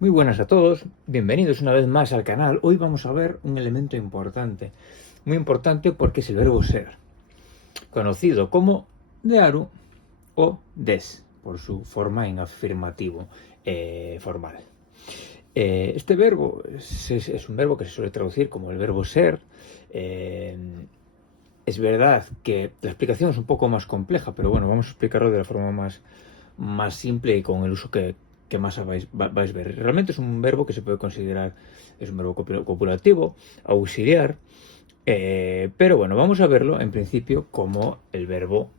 Muy buenas a todos, bienvenidos una vez más al canal. Hoy vamos a ver un elemento importante, muy importante porque es el verbo ser, conocido como dearu o des, por su forma en afirmativo formal. Este verbo es un verbo que se suele traducir como el verbo ser. Es verdad que la explicación es un poco más compleja, pero bueno, vamos a explicarlo de la forma más simple y con el uso que más vais a ver. Realmente es un verbo que se puede considerar, es un verbo copulativo, auxiliar, pero bueno, vamos a verlo en principio como el verbo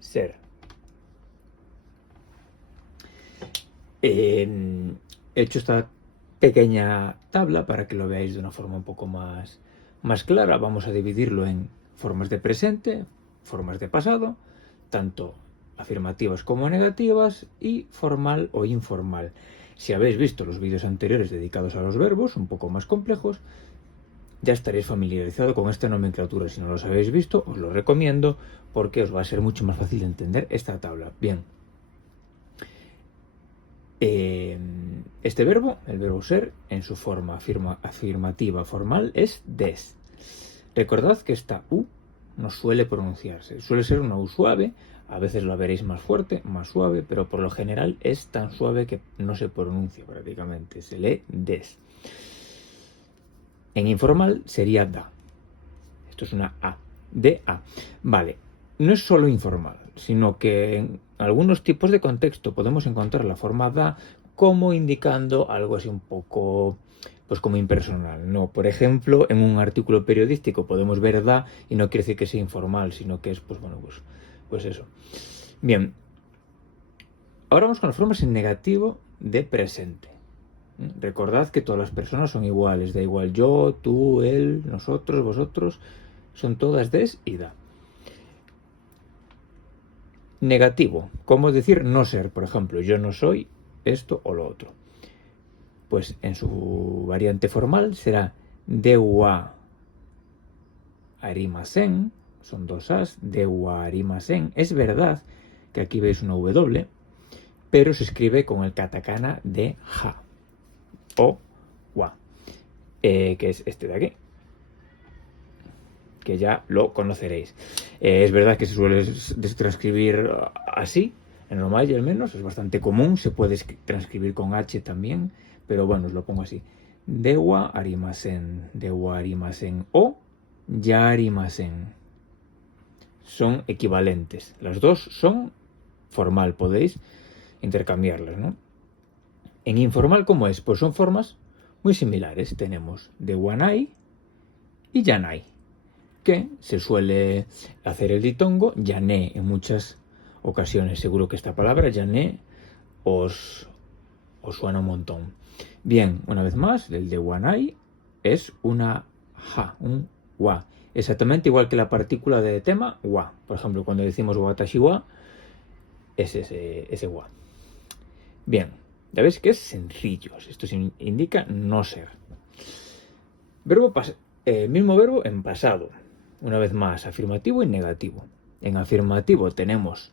ser. He hecho esta pequeña tabla para que lo veáis de una forma un poco más clara. Vamos a dividirlo en formas de presente, formas de pasado, tanto afirmativas como negativas, y formal o informal. Si habéis visto los vídeos anteriores dedicados a los verbos, un poco más complejos, ya estaréis familiarizado con esta nomenclatura. Si no los habéis visto, os lo recomiendo porque os va a ser mucho más fácil entender esta tabla. Bien. Este verbo, el verbo ser, en su forma afirmativa formal es des. Recordad que esta U no suele pronunciarse, suele ser una U suave, a veces la veréis más fuerte, más suave, pero por lo general es tan suave que no se pronuncia prácticamente, se lee des. En informal sería da. Esto es una A, D-A. Vale, no es solo informal, sino que en algunos tipos de contexto podemos encontrar la forma da como indicando algo así un poco, pues como impersonal, ¿no? Por ejemplo, en un artículo periodístico podemos ver da y no quiere decir que sea informal, sino que es, pues bueno, pues eso. Bien, ahora vamos con las formas en negativo de presente. Recordad que todas las personas son iguales, da igual yo, tú, él, nosotros, vosotros, son todas des y da. Negativo, como decir no ser, por ejemplo, yo no soy esto o lo otro. Pues en su variante formal será dewa arimasen, son dos as, dewa arimasen. Es verdad que aquí veis una W, pero se escribe con el katakana de ja o wa, que es este de aquí, que ya lo conoceréis. Es verdad que se suele transcribir así, en normal y al menos, es bastante común, se puede transcribir con H también, pero bueno, os lo pongo así. Dewa arimasen o ya arimasen. Son equivalentes. Las dos son formal, podéis intercambiarlas, ¿no? En informal, ¿cómo es? Pues son formas muy similares. Tenemos dewanai y yanai, que se suele hacer el ditongo yané en muchas ocasiones. Seguro que esta palabra yané os suena un montón. Bien, una vez más, el de wanai es una ja, un wa. Exactamente igual que la partícula de tema, wa. Por ejemplo, cuando decimos watashi wa, es ese wa. Bien, ya veis que es sencillo. Esto indica no ser. Mismo verbo en pasado. Una vez más, afirmativo y negativo. En afirmativo tenemos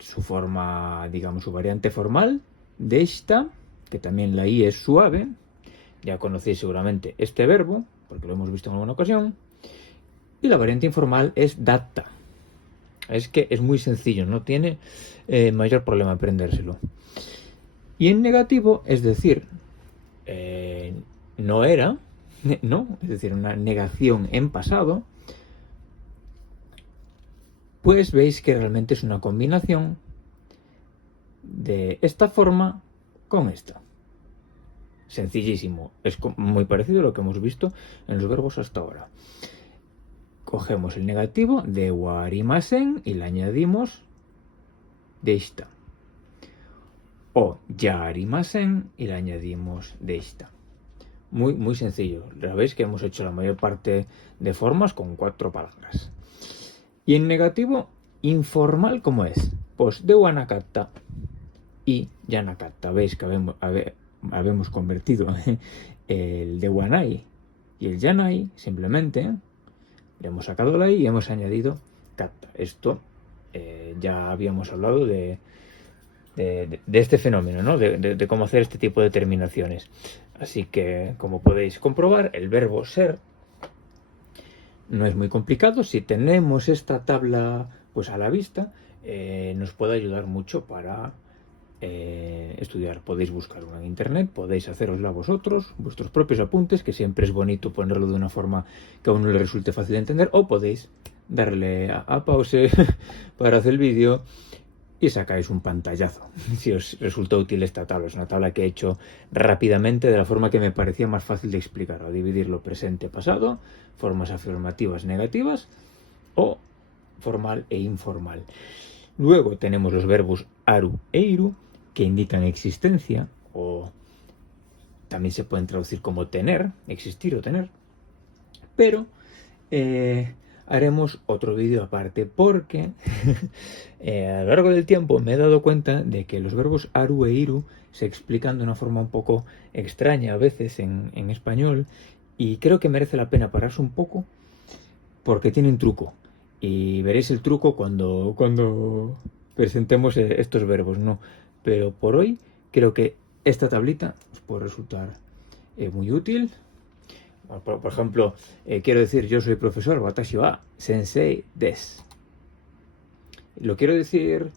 su forma, digamos, su variante formal, de esta, que también la I es suave. Ya conocéis seguramente este verbo, porque lo hemos visto en alguna ocasión. Y la variante informal es datta. Es que es muy sencillo, no tiene mayor problema aprendérselo. Y en negativo, es decir, no era, no, es decir, una negación en pasado, pues veis que realmente es una combinación de esta forma con esta. Sencillísimo, es muy parecido a lo que hemos visto en los verbos hasta ahora. Cogemos el negativo de warimasen y le añadimos deishita. O yarimasen y le añadimos deishita. Muy sencillo. Ya veis que hemos hecho la mayor parte de formas con 4 palabras. Y en negativo, informal, ¿cómo es? Pues de wanakatta y yanakatta. Veis que habemos convertido el de wanai y el yanai, simplemente le hemos sacado la i y hemos añadido katta. Esto ya habíamos hablado de de este fenómeno, ¿no? De cómo hacer este tipo de terminaciones. Así que, como podéis comprobar, el verbo ser no es muy complicado. Si tenemos esta tabla pues a la vista, nos puede ayudar mucho para estudiar. Podéis buscar una en internet, podéis hacerosla vosotros, vuestros propios apuntes, que siempre es bonito ponerlo de una forma que a uno le resulte fácil de entender, o podéis darle a pause para hacer el vídeo y sacáis un pantallazo si os resulta útil esta tabla. Es una tabla que he hecho rápidamente de la forma que me parecía más fácil de explicar, a dividirlo presente-pasado, formas afirmativas negativas o formal e informal. Luego tenemos los verbos aru e iru, que indican existencia, o también se pueden traducir como tener, existir o tener, pero haremos otro vídeo aparte porque a lo largo del tiempo me he dado cuenta de que los verbos aru e iru se explican de una forma un poco extraña a veces en español, y creo que merece la pena pararse un poco porque tienen truco. Y veréis el truco cuando presentemos estos verbos, ¿no? Pero por hoy creo que esta tablita os puede resultar muy útil. Por ejemplo, quiero decir, yo soy profesor, watashi wa sensei desu. Lo quiero decir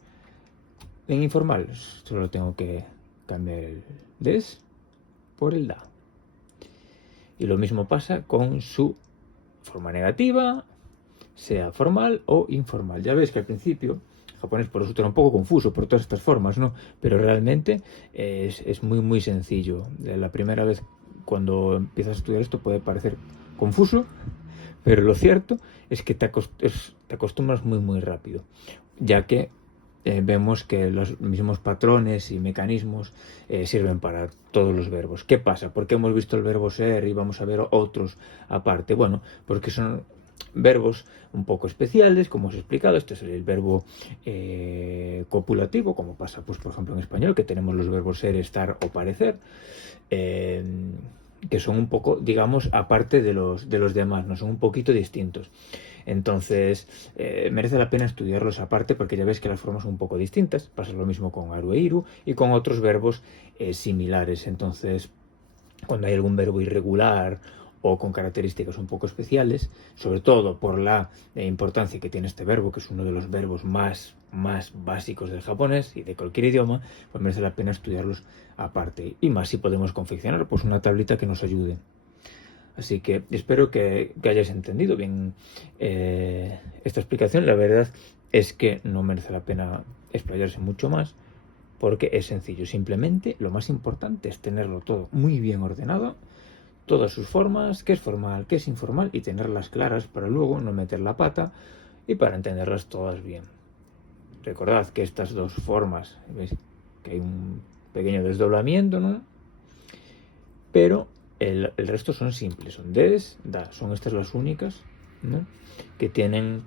en informal, solo tengo que cambiar el des por el da. Y lo mismo pasa con su forma negativa, sea formal o informal. Ya veis que al principio el japonés por eso era un poco confuso por todas estas formas, ¿no? Pero realmente es muy sencillo. La primera vez cuando empiezas a estudiar esto puede parecer confuso, pero lo cierto es que te acostumbras muy rápido, ya que vemos que los mismos patrones y mecanismos sirven para todos los verbos. ¿Qué pasa? ¿Por qué hemos visto el verbo ser y vamos a ver otros aparte? Bueno, porque son verbos un poco especiales, como os he explicado. Este es el verbo copulativo, como pasa, pues, por ejemplo, en español, que tenemos los verbos ser, estar o parecer, que son un poco, digamos, aparte de los demás, no son un poquito distintos. Entonces, merece la pena estudiarlos aparte, porque ya veis que las formas son un poco distintas. Pasa lo mismo con aru e iru y con otros verbos similares. Entonces, cuando hay algún verbo irregular o con características un poco especiales, sobre todo por la importancia que tiene este verbo, que es uno de los verbos más básicos del japonés y de cualquier idioma, pues merece la pena estudiarlos aparte. Y más si podemos confeccionar pues una tablita que nos ayude. Así que espero que hayáis entendido bien esta explicación. La verdad es que no merece la pena explayarse mucho más, porque es sencillo. Simplemente lo más importante es tenerlo todo muy bien ordenado, todas sus formas, qué es formal, qué es informal, y tenerlas claras para luego no meter la pata y para entenderlas todas bien. Recordad que estas dos formas, veis que hay un pequeño desdoblamiento, ¿no? Pero el resto son simples, son des, da, son estas las únicas, ¿no?, que tienen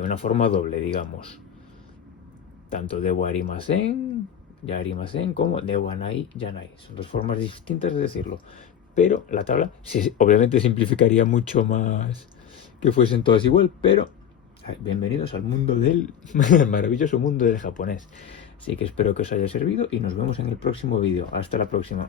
una forma doble, digamos. Tanto dewa arimasen, ya arimasen, como dewa nai, ya nai. Son dos formas distintas de decirlo. Pero la tabla, sí, obviamente simplificaría mucho más que fuesen todas igual, pero bienvenidos al mundo del maravilloso mundo del japonés. Así que espero que os haya servido y nos vemos en el próximo vídeo. Hasta la próxima.